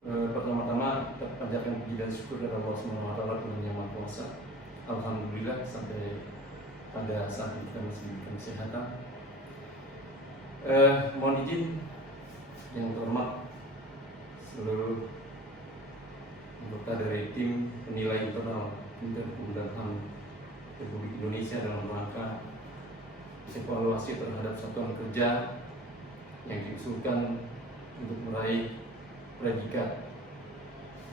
Pertama-tama kita panjatkan puji dan syukur kepada Allah Subhanahu wa Ta'ala, Tuhan yang Maha Kuasa. Alhamdulillah sampai pada saat ini kita masih diberikan kesehatan. Mohon izin yang terhormat seluruh anggota dari tim penilai internal Kementerian Hukum dan HAM Republik Indonesia dalam rangka evaluasi terhadap satuan kerja yang diusulkan untuk meraih predikat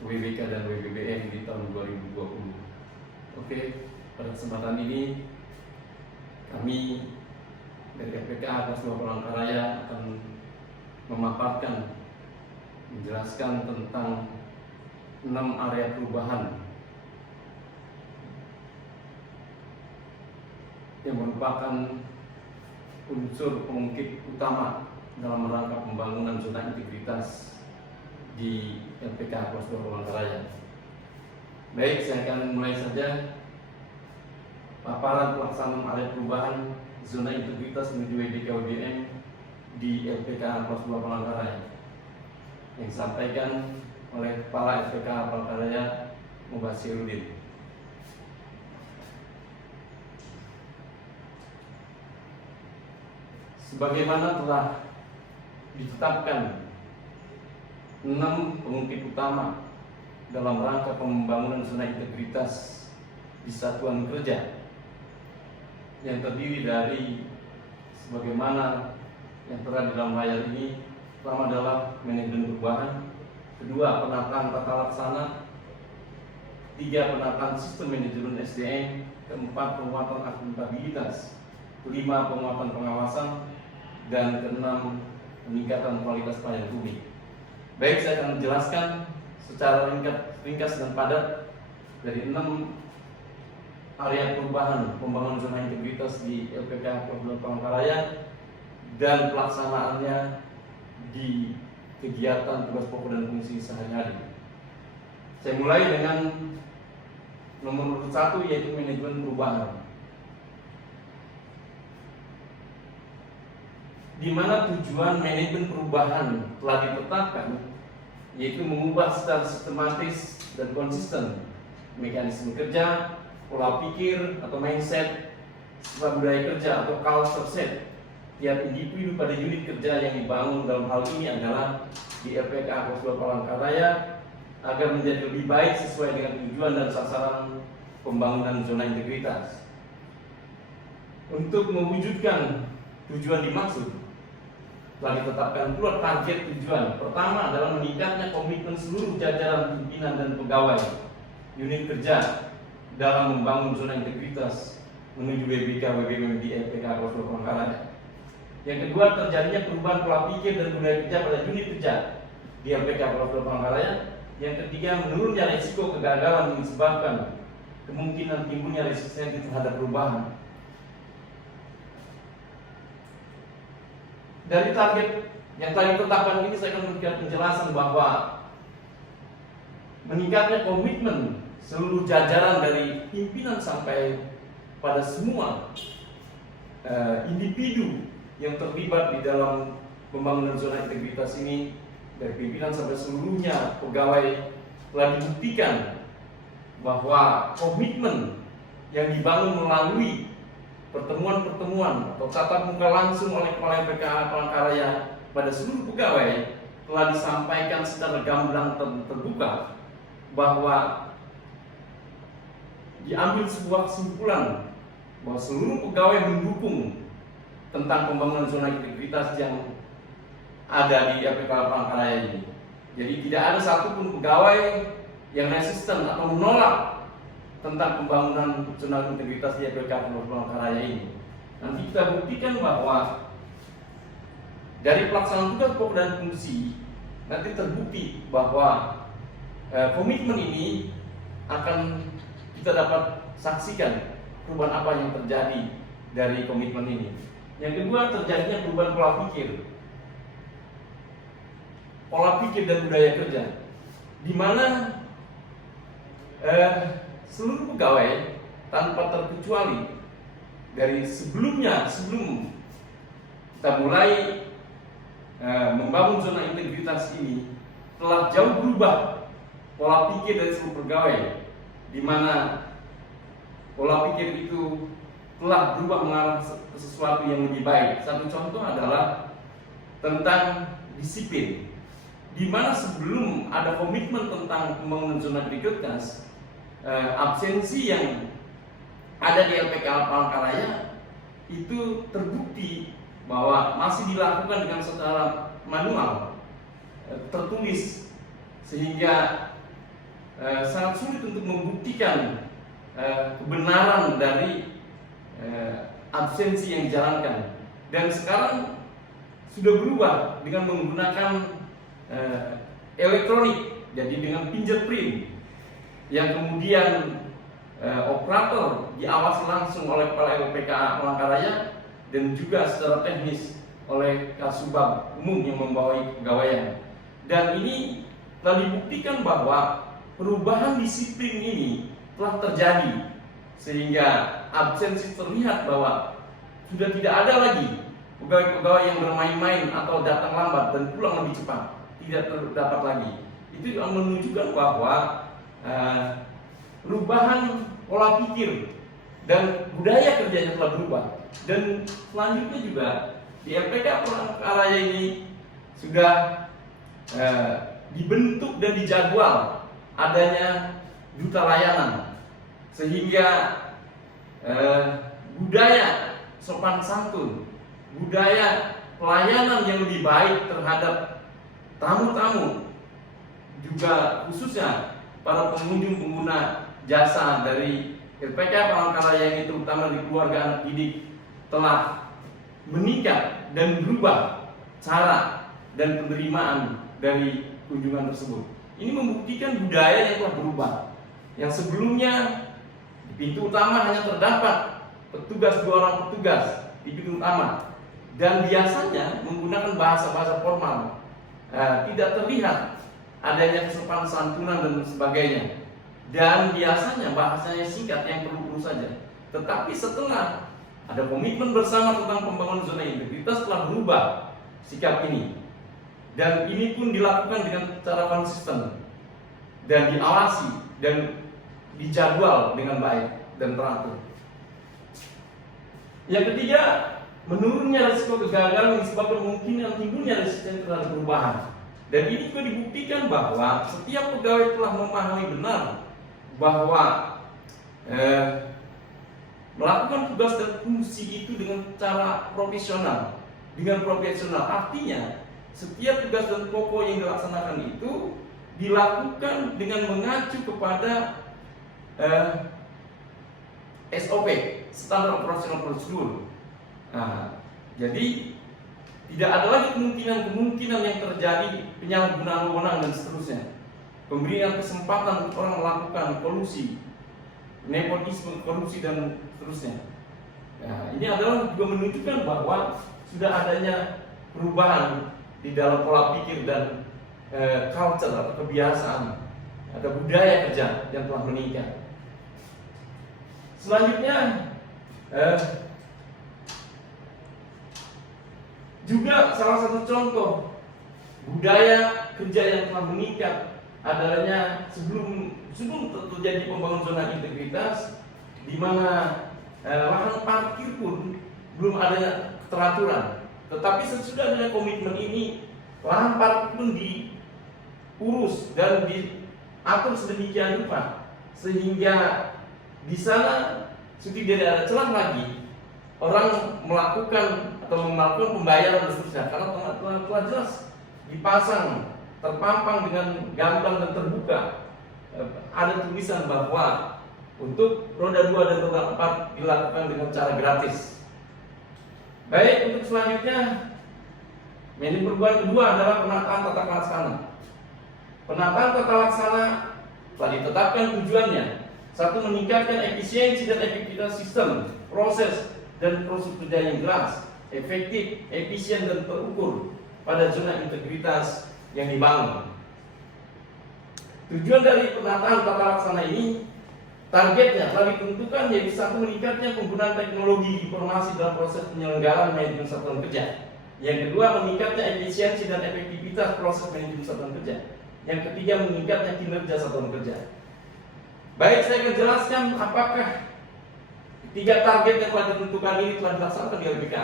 WBK dan WBBM di tahun 2020. Oke, pada kesempatan ini kami dari FPK atas nama Palangkaraya akan memaparkan, menjelaskan tentang 6 area perubahan yang merupakan unsur pengungkit utama dalam rangka pembangunan zona integritas di LPK Kelas 2 Palangkaraya. Baik, saya akan mulai saja paparan pelaksanaan area perubahan zona integritas menuju WBK WBM di LPK Kelas 2 Palangkaraya yang disampaikan oleh Kepala LPK Palangkaraya Mubasirudin. Sebagaimana telah ditetapkan 6 pengungkit utama dalam rangka pembangunan zona integritas di satuan kerja yang terdiri dari sebagaimana yang terdapat di dalam layar ini. Pertama adalah manajemen perubahan, kedua penataan tata laksana, tiga penataan sistem manajemen SDM, keempat penguatan akuntabilitas, kelima penguatan pengawasan, dan keenam peningkatan kualitas pelayanan publik. Baik, saya akan menjelaskan secara ringkas dan padat dari 6 area perubahan pembangunan zona integritas di LPK Kelas 2 Palangkaraya dan pelaksanaannya di kegiatan tugas pokok dan fungsi sehari-hari. Saya mulai dengan nomor 1, yaitu manajemen perubahan, di mana tujuan manajemen perubahan telah ditetapkan, yaitu mengubah secara sistematis dan konsisten mekanisme kerja, pola pikir atau mindset, serta budaya kerja atau culture set tiap individu pada unit kerja yang dibangun. Dalam hal ini adalah di LPK Kelas 2 Palangkaraya, agar menjadi lebih baik sesuai dengan tujuan dan sasaran pembangunan zona integritas. Untuk mewujudkan tujuan dimaksud, telah ditetapkan pula target tujuan. Pertama adalah meningkatnya komitmen seluruh jajaran pimpinan dan pegawai unit kerja dalam membangun zona integritas menuju WBK WBM di LPK Kelas 2 Palangkaraya. Yang kedua, terjadinya perubahan pola pikir dan budaya kerja pada unit kerja di LPK Kelas 2 Palangkaraya. Yang ketiga, menurunnya risiko kegagalan yang disebabkan kemungkinan timbulnya resistensi terhadap perubahan. Dari target yang tadi ditetapkan ini, saya akan memberikan penjelasan bahwa meningkatnya komitmen seluruh jajaran dari pimpinan sampai pada semua individu yang terlibat di dalam pembangunan zona integritas ini, dari pimpinan sampai seluruhnya pegawai, telah dibuktikan bahwa komitmen yang dibangun melalui pertemuan-pertemuan atau tatap muka langsung oleh Kepala LPK Palangkaraya pada seluruh pegawai telah disampaikan secara gamblang terbuka bahwa diambil sebuah kesimpulan bahwa seluruh pegawai mendukung tentang pembangunan zona integritas yang ada di LPK Palangkaraya ini. Jadi tidak ada satupun pegawai yang resisten atau menolak tentang pembangunan zona integritas di LPK Palangkaraya ini. Nanti kita buktikan bahwa dari pelaksanaan tugas pokok dan fungsi nanti terbukti bahwa komitmen ini akan kita dapat saksikan perubahan apa yang terjadi dari komitmen ini. Yang kedua, terjadinya perubahan pola pikir dan budaya kerja, di mana seluruh pegawai tanpa terkecuali dari sebelum kita mulai membangun zona integritas ini, telah jauh berubah pola pikir dari seluruh pegawai, di mana pola pikir itu telah berubah mengarah ke sesuatu yang lebih baik. Satu contoh adalah tentang disiplin, di mana sebelum ada komitmen tentang pembangunan zona prioritas, absensi yang ada di LPK Palangkaraya itu terbukti bahwa masih dilakukan dengan secara manual, tertulis, sehingga sangat sulit untuk membuktikan kebenaran dari absensi yang dijalankan. Dan sekarang sudah berubah dengan menggunakan elektronik, jadi dengan fingerprint, yang kemudian operator diawasi langsung oleh kepala LPK Palangkaraya dan juga secara teknis oleh Kasubag Umum yang membawai kepegawaian. Dan ini telah dibuktikan bahwa perubahan disiplin ini telah terjadi, sehingga absensi terlihat bahwa sudah tidak ada lagi pegawai-pegawai yang bermain-main atau datang lambat dan pulang lebih cepat, tidak terdapat lagi. Itu menunjukkan bahwa perubahan pola pikir dan budaya kerjanya telah berubah. Dan selanjutnya juga di LPK Palangkaraya ini sudah dibentuk dan dijadwal adanya duta layanan, sehingga budaya sopan santun, budaya pelayanan yang lebih baik terhadap tamu-tamu, juga khususnya para pengunjung pengguna jasa dari LPK Palangkaraya ini, terutama di keluarga anak didik, telah meningkat dan berubah cara dan penerimaan dari kunjungan tersebut. Ini membuktikan budaya yang telah berubah. Yang sebelumnya di pintu utama hanya terdapat petugas, 2 orang petugas di pintu utama, dan biasanya menggunakan bahasa-bahasa formal, tidak terlihat adanya kesopanan santunan dan sebagainya, dan biasanya bahasanya singkat yang perlu saja. Tetapi setelah ada komitmen bersama tentang pembangunan zona integritas, telah berubah sikap ini, dan ini pun dilakukan dengan cara konsisten dan diawasi dan dijadwal dengan baik dan teratur. Yang ketiga, menurunnya risiko kegagalan disebabkan kemungkinan timbulnya resistensi terhadap perubahan. Dan ini juga dibuktikan bahwa setiap pegawai telah memahami benar bahwa melakukan tugas dan fungsi itu dengan cara profesional, Artinya setiap tugas dan pokok yang dilaksanakan itu dilakukan dengan mengacu kepada SOP, Standar Operational Procedure. Jadi tidak ada lagi kemungkinan yang terjadi penyalahgunaan wewenang dan seterusnya, pemberian kesempatan untuk orang melakukan kolusi, nepotisme, korupsi dan seterusnya. Ini adalah juga menunjukkan bahwa sudah adanya perubahan di dalam pola pikir dan culture atau kebiasaan, ada budaya kerja yang telah meningkat. Selanjutnya juga salah satu contoh budaya kerja yang telah meningkat adanya sebelum terjadi pembangunan zona integritas, di mana lahan parkir pun belum ada keteraturan. Tetapi sesudah adanya komitmen ini, lahan parkir pun diurus dan diatur sedemikian rupa sehingga di sana sudah tidak ada celah lagi orang melakukan pembayaran dan seterusnya, karena telah jelas dipasang, terpampang dengan gamblang dan terbuka, ada tulisan bahwa untuk roda 2 dan roda 4 dilakukan dengan cara gratis. Baik, untuk selanjutnya menjadi perubahan kedua adalah penataan tata laksana. Penataan tata laksana telah ditetapkan tujuannya: 1. Meningkatkan efisiensi dan efektivitas sistem, proses, dan prosedur kerja yang jelas, efektif, efisien, dan terukur pada zona integritas yang dibangun. Tujuan dari penataan tata laksana ini, targetnya telah ditentukan, yaitu 1. Meningkatnya penggunaan teknologi informasi dalam proses penyelenggaraan manajemen satuan kerja. Yang kedua, meningkatnya efisiensi dan efektivitas proses manajemen satuan kerja. Yang ketiga, meningkatnya kinerja satuan kerja. Baik, saya akan jelaskan apakah tiga target yang telah ditentukan ini telah dilaksanakan di LPK.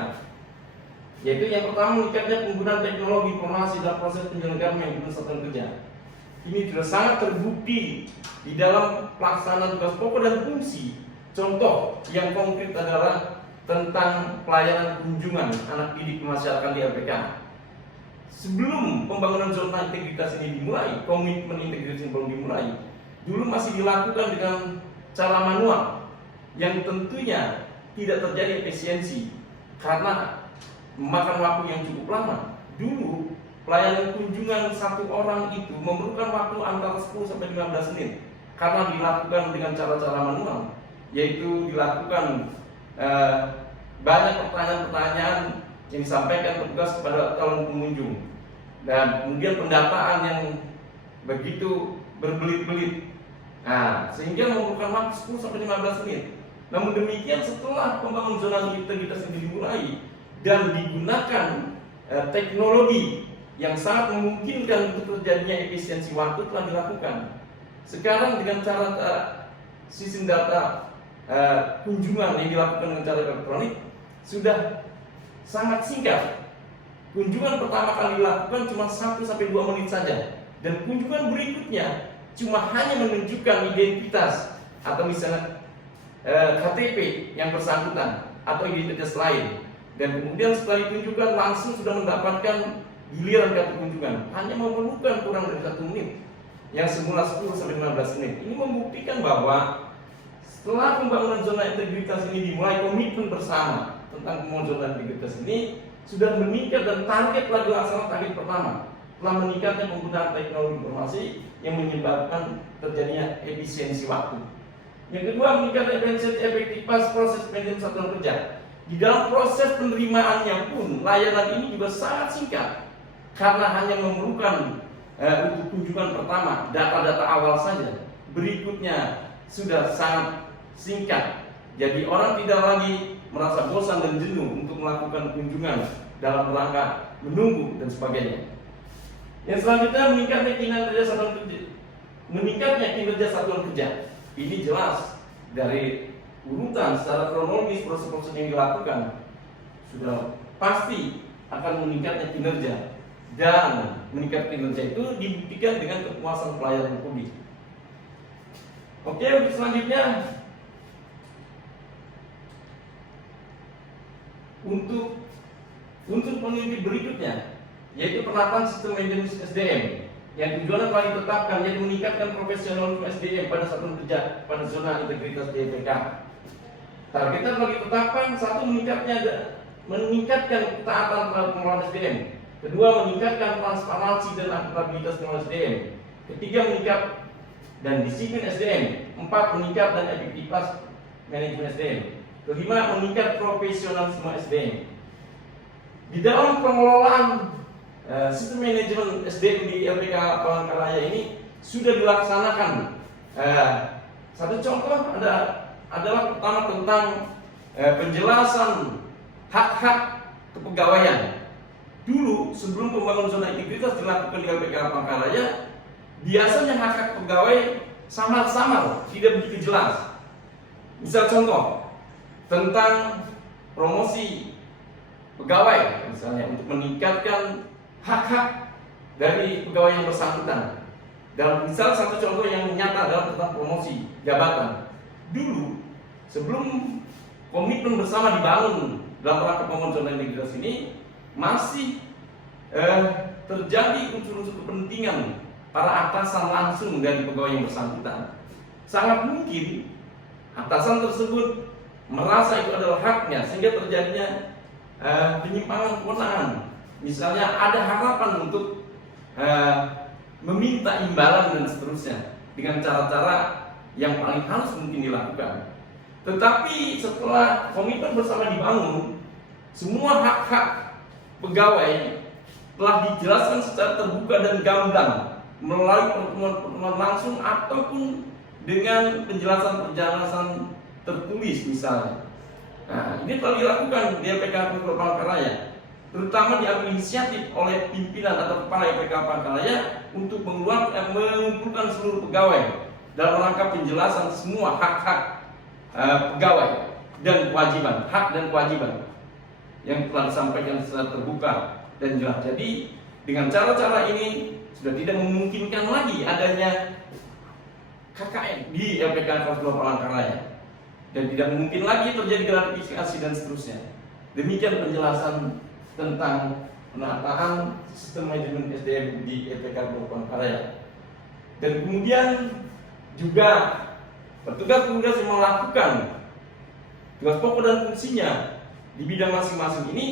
Yaitu yang pertama, meningkatnya penggunaan teknologi informasi dalam proses penyelenggaraan manajemen satuan kerja. Ini sudah sangat terbukti di dalam pelaksanaan tugas pokok dan fungsi. Contoh yang konkret adalah tentang pelayanan kunjungan anak didik masyarakat di LPK. Sebelum pembangunan zona integritas ini dimulai, komitmen integritas ini belum dimulai, dulu masih dilakukan dengan cara manual yang tentunya tidak terjadi efisiensi karena memakan waktu yang cukup lama. Dulu pelayanan kunjungan satu orang itu memerlukan waktu antara 10 sampai 15 menit karena dilakukan dengan cara-cara manual, yaitu dilakukan banyak pertanyaan-pertanyaan yang disampaikan petugas kepada calon pengunjung, dan kemudian pendataan yang begitu berbelit-belit, sehingga memerlukan waktu 10 sampai 15 menit. Namun demikian, setelah pembangunan zona integritas ini dimulai dan digunakan teknologi yang sangat memungkinkan untuk terjadinya efisiensi waktu telah dilakukan. Sekarang dengan cara sistem data kunjungan yang dilakukan dengan cara elektronik sudah sangat singkat. Kunjungan pertama kali dilakukan cuma 1 sampai 2 menit saja, dan kunjungan berikutnya cuma hanya menunjukkan identitas atau misalnya KTP yang bersangkutan atau identitas lain, dan kemudian setelah ditunjukkan langsung sudah mendapatkan giliran kartu kunjungan. Hanya memerlukan kurang dari 1 menit yang semula 10 sampai 15 menit. Ini membuktikan bahwa setelah pembangunan zona integritas ini dimulai, komitmen bersama tentang pembangunan zona integritas ini sudah meningkat, dan target telah dilaksanakan. Target pertama telah meningkatnya penggunaan teknologi informasi yang menyebabkan terjadinya efisiensi waktu. Yang kedua, meningkatnya efektivitas proses manajemen satuan kerja. Di dalam proses penerimaannya pun layanan ini juga sangat singkat karena hanya memerlukan untuk kunjungan pertama data-data awal saja. Berikutnya sudah sangat singkat. Jadi orang tidak lagi merasa bosan dan jenuh untuk melakukan kunjungan dalam rangka menunggu dan sebagainya. Yang selanjutnya, meningkatnya kinerja satuan kerja. Ini jelas dari urutan secara kronologis proses-proses yang dilakukan sudah pasti akan meningkatnya kinerja, dan meningkat kinerja itu dibuktikan dengan kepuasan pelayanan publik. Oke, untuk selanjutnya, untuk pemimpin berikutnya, yaitu penataan sistem manajemen SDM yang tujuannya telah ditetapkan, yaitu meningkatkan profesionalisme SDM pada satuan kerja pada zona integritas DPK. Targetnya telah ditetapkan: 1. Meningkatkan ketaatan terhadap pengelolaan SDM. 2. Meningkatkan transparansi dan akuntabilitas pengelolaan SDM. 3. Meningkat dan disiplin SDM. 4. Meningkat dan efektivitas manajemen SDM. 5. Meningkat profesionalisme SDM. Di dalam pengelolaan sistem manajemen SDM di LPK Palangkaraya ini sudah dilaksanakan. Satu contoh adalah pertama tentang penjelasan hak-hak kepegawaian. Dulu sebelum pembangunan zona integritas dilakukan di LPK Palangkaraya, biasanya hak-hak pegawai samar-samar, tidak begitu jelas. Misal contoh tentang promosi pegawai, misalnya untuk meningkatkan hak-hak dari pegawai yang bersangkutan. Dalam misal satu contoh yang nyata adalah tentang promosi jabatan. Dulu sebelum komitmen bersama dibangun dalam rangka pembangunan zona integritas ini, masih terjadi unsur-unsur kepentingan para atasan langsung dari pegawai yang bersangkutan. Sangat mungkin atasan tersebut merasa itu adalah haknya, sehingga terjadinya penyimpangan kewenangan. Misalnya ada harapan untuk meminta imbalan dan seterusnya dengan cara-cara yang paling halus mungkin dilakukan. Tetapi setelah komitmen bersama dibangun, semua hak-hak pegawai telah dijelaskan secara terbuka dan gamblang melalui pertemuan langsung ataupun dengan penjelasan tertulis misalnya. Nah, ini telah dilakukan di LPK Palangkaraya. terutama diambil inisiatif oleh pimpinan atau kepala LPK Palangkaraya untuk mengumpulkan seluruh pegawai dalam rangka penjelasan semua hak-hak pegawai dan kewajiban, hak dan kewajiban yang telah disampaikan secara terbuka dan jelas. Jadi dengan cara-cara ini sudah tidak memungkinkan lagi adanya KKN di LPK Kelas 2 Palangkaraya dan tidak mungkin lagi terjadi gratifikasi dan seterusnya. Demikian penjelasan tentang penataan sistem manajemen SDM di LPK Kelas 2 Palangkaraya. Dan kemudian juga petugas-petugas yang melakukan tugas pokok dan fungsinya di bidang masing-masing ini,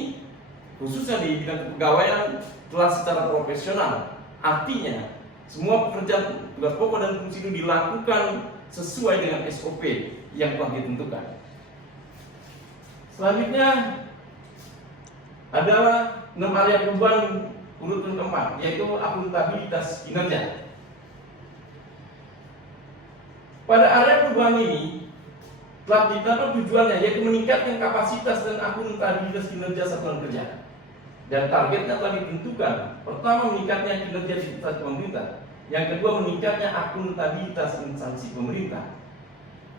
khususnya di bidang kepegawaian, telah secara profesional. Artinya semua pekerjaan tugas pokok dan fungsi itu dilakukan sesuai dengan SOP yang telah ditentukan. Selanjutnya adalah 6 area perubahan urutan keempat, yaitu akuntabilitas kinerja. Pada area perubahan ini telah ditetapkan tujuannya, yaitu meningkatkan kapasitas dan akuntabilitas kinerja satuan kerja. Dan targetnya telah ditentukan. Pertama, meningkatnya kinerja di instansi pemerintah. Yang kedua, meningkatnya akuntabilitas instansi pemerintah.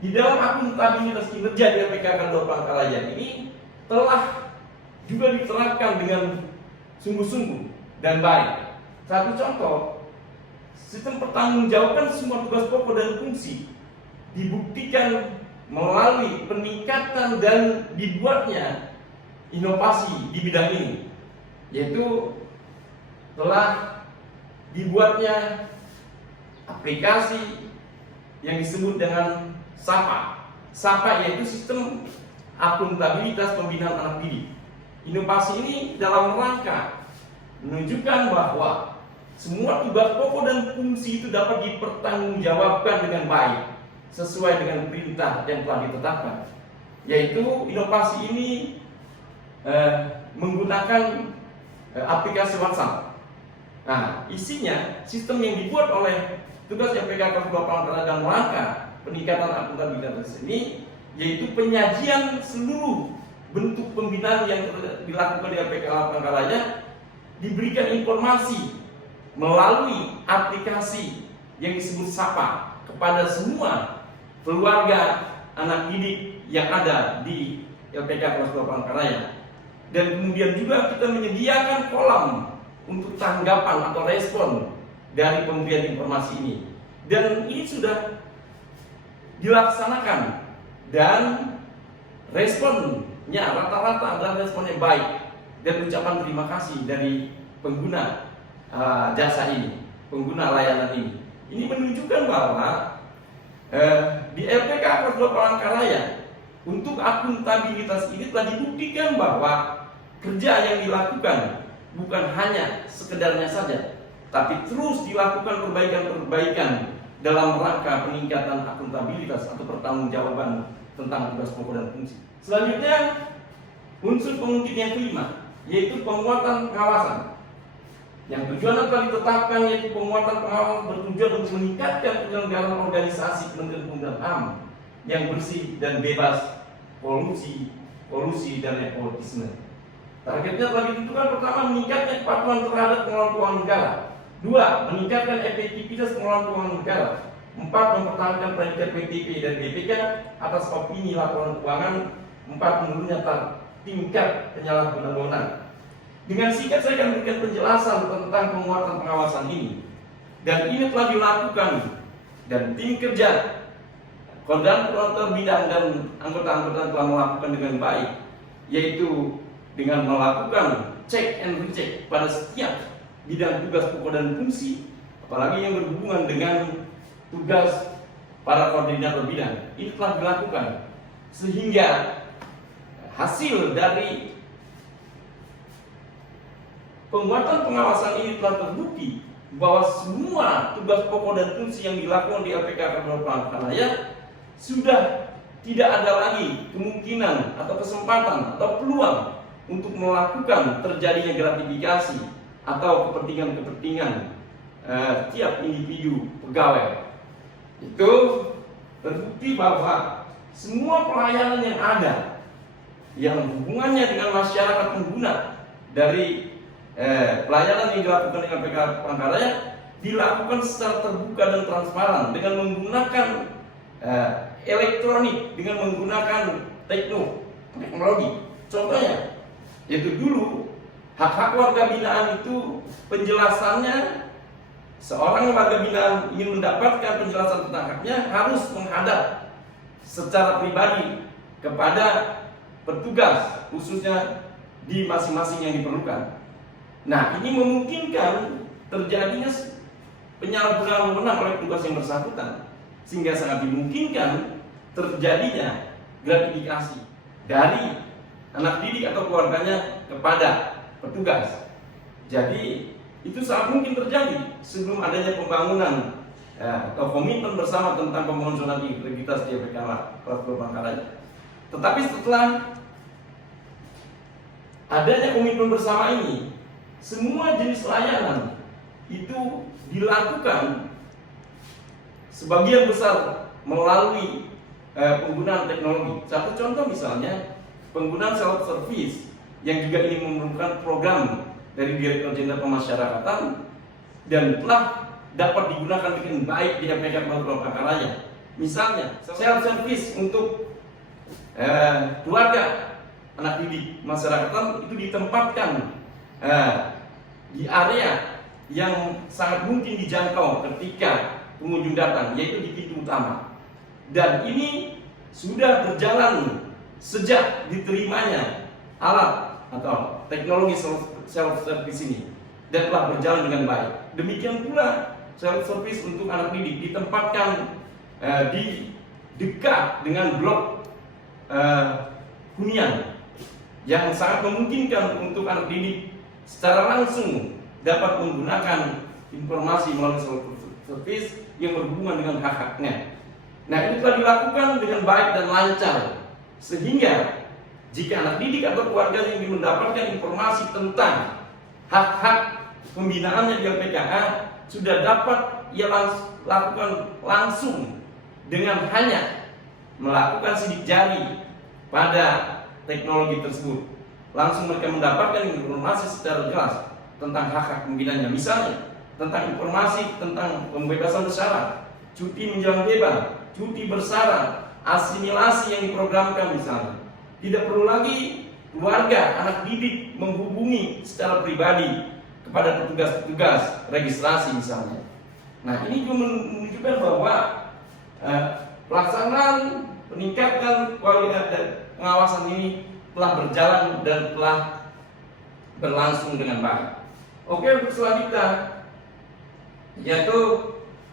Di dalam akuntabilitas kinerja di LPK Kelas 2 Palangkaraya ini telah juga diterapkan dengan sungguh-sungguh dan baik. Satu contoh, sistem pertanggungjawaban semua tugas pokok dan fungsi dibuktikan melalui peningkatan dan dibuatnya inovasi di bidang ini, yaitu telah dibuatnya aplikasi yang disebut dengan SAPA. SAPA yaitu sistem akuntabilitas pembinaan anak didik. Inovasi ini dalam rangka menunjukkan bahwa semua tugas pokok dan fungsi itu dapat dipertanggungjawabkan dengan baik sesuai dengan perintah yang telah ditetapkan. Yaitu inovasi ini menggunakan aplikasi WhatsApp. Nah, isinya sistem yang dibuat oleh tugas LPK Kelas 2 Palangkaraya dalam rangka peningkatan akuntabilitas ini, yaitu penyajian seluruh bentuk pembinaan yang dilakukan di LPK Palangkaraya diberikan informasi melalui aplikasi yang disebut SAPA kepada semua keluarga anak didik yang ada di LPK Kelas 2 Palangkaraya. Dan kemudian juga kita menyediakan kolam untuk tanggapan atau respon dari pemberian informasi ini. Dan ini sudah dilaksanakan dan responnya rata-rata adalah respon yang baik dan ucapan terima kasih dari pengguna jasa ini, pengguna layanan ini. Ini menunjukkan bahwa di LPK Kelas 2 Palangkaraya untuk akuntabilitas ini telah dibuktikan bahwa kerja yang dilakukan bukan hanya sekedarnya saja, tapi terus dilakukan perbaikan-perbaikan dalam rangka peningkatan akuntabilitas atau pertanggungjawaban tentang tugas pokok dan fungsi. Selanjutnya, unsur pengungkit yang kelima, yaitu penguatan pengawasan. Yang tujuan telah ditetapkan, yaitu penguatan pengawasan bertujuan untuk meningkatkan penyelenggaraan organisasi Kementerian Hukum dan HAM yang bersih dan bebas kolusi dan nepotisme. Targetnya telah ditentukan: pertama, meningkatkan kepatuhan terhadap pengelolaan keuangan negara. Dua, meningkatkan efektivitas pengelolaan keuangan negara. Empat, mempertahankan predikat PTP dan BPK atas opini laporan keuangan. Empat, menurunnya tingkat penyalahgunaan wewenang. Dengan singkat saya akan memberikan penjelasan tentang penguatan pengawasan ini. Dan ini telah dilakukan dan tim kerja koordinator bidang dan anggota-anggota telah melakukan dengan baik, yaitu dengan melakukan check and recheck pada setiap bidang tugas pokok dan fungsi, apalagi yang berhubungan dengan tugas para koordinator bidang. Ini telah dilakukan sehingga hasil dari penguatan pengawasan ini telah terbukti bahwa semua tugas pokok dan fungsi yang dilakukan di LPK Kelas 2 Palangkaraya sudah tidak ada lagi kemungkinan atau kesempatan atau peluang untuk melakukan terjadinya gratifikasi atau kepentingan-kepentingan tiap individu pegawai. Itu terbukti bahwa semua pelayanan yang ada yang hubungannya dengan masyarakat pengguna dari pelayanan yang dilakukan dengan LPK Palangkaraya dilakukan secara terbuka dan transparan dengan menggunakan elektronik, dengan menggunakan teknologi. Contohnya, yaitu dulu hak-hak warga binaan itu penjelasannya, seorang warga binaan ingin mendapatkan penjelasan tentang haknya harus menghadap secara pribadi kepada petugas, khususnya di masing-masing yang diperlukan. Nah, ini memungkinkan terjadinya penyalahgunaan wewenang oleh petugas yang bersangkutan, sehingga sangat dimungkinkan terjadinya gratifikasi dari anak didik atau keluarganya kepada petugas. Jadi itu sangat mungkin terjadi sebelum adanya pembangunan atau komitmen bersama tentang pembangunan zona integritas di LPK Palangkaraya. Tetapi setelah adanya komitmen bersama ini, semua jenis layanan itu dilakukan sebagian besar melalui penggunaan teknologi. Satu contoh misalnya penggunaan self service yang juga ini merupakan program dari Direktur Jenderal Pemasyarakatan dan telah dapat digunakan dengan baik di LPK Palangkaraya. Misalnya self service untuk keluarga anak didik masyarakat itu ditempatkan di area yang sangat mungkin dijangkau ketika pengunjung datang, yaitu di pintu utama. Dan ini sudah berjalan sejak diterimanya alat atau teknologi self service ini dan telah berjalan dengan baik. Demikian pula self service untuk anak didik ditempatkan di dekat dengan blok hunian yang sangat memungkinkan untuk anak didik secara langsung dapat menggunakan informasi melalui self service yang berhubungan dengan hak-haknya. Nah, ini telah dilakukan dengan baik dan lancar, sehingga jika anak didik atau keluarga yang ingin mendapatkan informasi tentang hak-hak pembinaannya di LPKA sudah dapat ia lakukan langsung dengan hanya melakukan sidik jari pada teknologi tersebut. Langsung mereka mendapatkan informasi secara jelas tentang hak-hak pembinaannya. Misalnya tentang informasi tentang pembebasan bersyarat, cuti menjelang bebas, cuti bersyarat, asimilasi yang diprogramkan misalnya. Tidak perlu lagi keluarga, anak didik menghubungi secara pribadi kepada petugas-petugas registrasi misalnya. Nah, ini juga menunjukkan bahwa pelaksanaan peningkatan kualitas dan pengawasan ini telah berjalan dan telah berlangsung dengan baik. Oke, untuk selanjutnya yaitu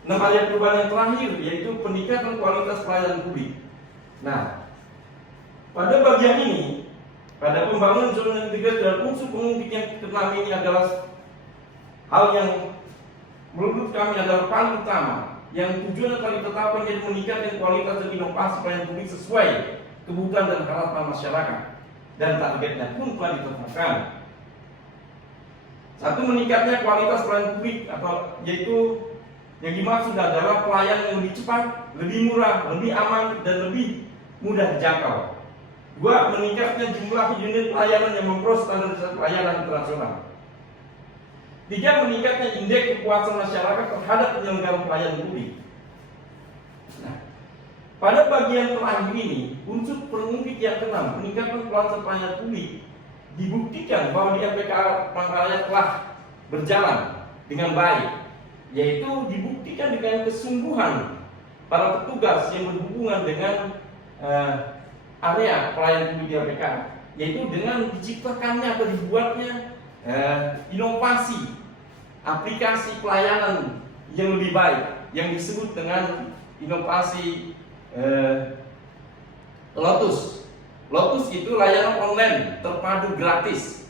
6 area perubahan yang terakhir, yaitu peningkatan kualitas pelayanan publik. Nah, pada bagian ini, pada pembangunan zona integritas dan unsur pengungkit yang keenam ini adalah hal yang menurut kami adalah paling utama, yang tujuan telah ditetapkan yaitu meningkatkan kualitas dan inovasi pelayanan publik sesuai kebutuhan dan harapan masyarakat, dan targetnya pun telah ditetapkan. Satu, meningkatnya kualitas pelayanan publik, atau yaitu yang dimaksud adalah pelayanan yang lebih cepat, lebih murah, lebih aman, dan lebih mudah dijangkau. Dua, meningkatnya jumlah unit pelayanan yang memperoleh standarisasi pelayanan internasional. Tiga, meningkatnya indeks kepuasan masyarakat terhadap penyelenggaraan pelayanan publik. Nah, pada bagian terakhir ini, unsur pengungkit yang keenam, peningkatan kualitas pelayanan publik, dibuktikan bahwa di LPK Palangkaraya telah berjalan dengan baik, yaitu dibuktikan dengan kesungguhan para petugas yang berhubungan dengan area pelayanan publik di LPK, yaitu dengan diciptakannya atau dibuatnya inovasi aplikasi pelayanan yang lebih baik yang disebut dengan inovasi Lotus. Lotus itu layanan online terpadu gratis.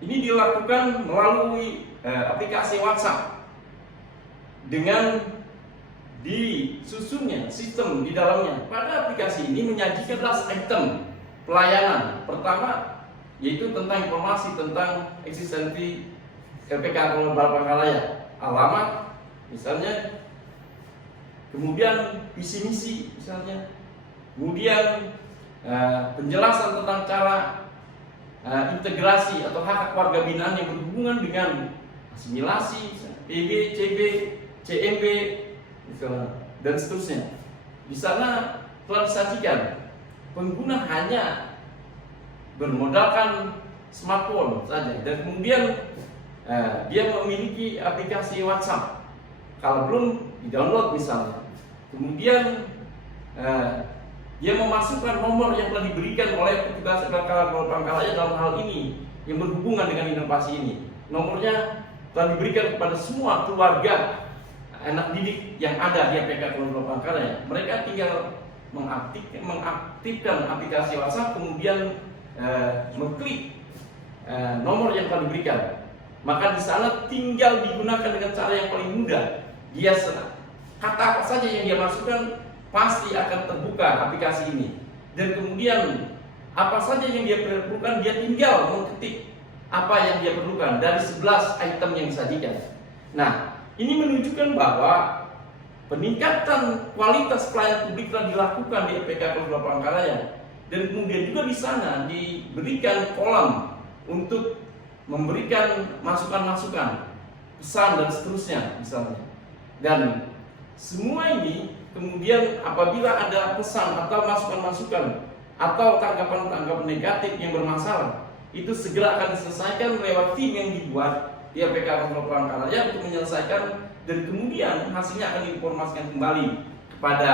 Ini dilakukan melalui aplikasi WhatsApp dengan disusunnya sistem di dalamnya. Pada aplikasi ini menyajikan 11 item pelayanan. Pertama, yaitu tentang informasi tentang eksistensi LPK Palangkaraya, alamat misalnya, kemudian visi misi misalnya, kemudian penjelasan tentang cara integrasi atau hak warga binaan yang berhubungan dengan asimilasi, PB, CB, CMB, dan seterusnya. Di sana telah disajikan pengguna hanya bermodalkan smartphone saja, dan kemudian dia memiliki aplikasi WhatsApp. Kalau belum di-download misalnya, kemudian dia memasukkan nomor yang telah diberikan oleh petugas RPK Pangkalaya dalam hal ini yang berhubungan dengan inovasi ini. Nomornya telah diberikan kepada semua keluarga anak didik yang ada di RPK Pangkalaya. Mereka tinggal mengaktifkan aplikasi WhatsApp, kemudian mengklik nomor yang telah diberikan. Maka di sana tinggal digunakan dengan cara yang paling mudah. Dia kata apa saja yang dia masukkan pasti akan terbuka aplikasi ini, dan kemudian apa saja yang dia perlukan dia tinggal mengetik apa yang dia perlukan dari 11 item yang disajikan. Nah, ini menunjukkan bahwa peningkatan kualitas pelayanan publik telah dilakukan di RPK Kabupaten Palangkaraya, dan kemudian juga di sana diberikan kolam untuk memberikan masukan-masukan, pesan dan seterusnya misalnya. Dan semua ini kemudian apabila ada pesan atau masukan-masukan atau tanggapan-tanggapan negatif yang bermasalah, itu segera akan diselesaikan lewat tim yang dibuat di RPK Kabupaten Palangkaraya untuk menyelesaikan, dan kemudian hasilnya akan diinformasikan kembali kepada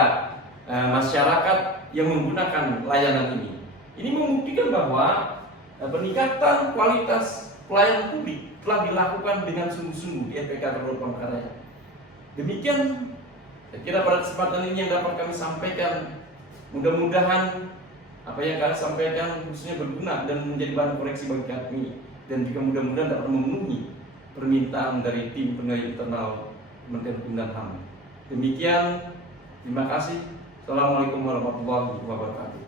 masyarakat yang menggunakan layanan ini. Ini membuktikan bahwa peningkatan kualitas pelayanan publik telah dilakukan dengan sungguh-sungguh di RPK Kabupaten Palangkaraya. Demikian saya kira pada kesempatan ini yang dapat kami sampaikan. Mudah-mudahan apa yang kami sampaikan khususnya berguna dan menjadi bahan koreksi bagi kami, dan juga mudah-mudahan dapat memenuhi permintaan dari tim penilai internal Kementerian Hukum dan HAM. Demikian, terima kasih. Assalamualaikum warahmatullahi wabarakatuh.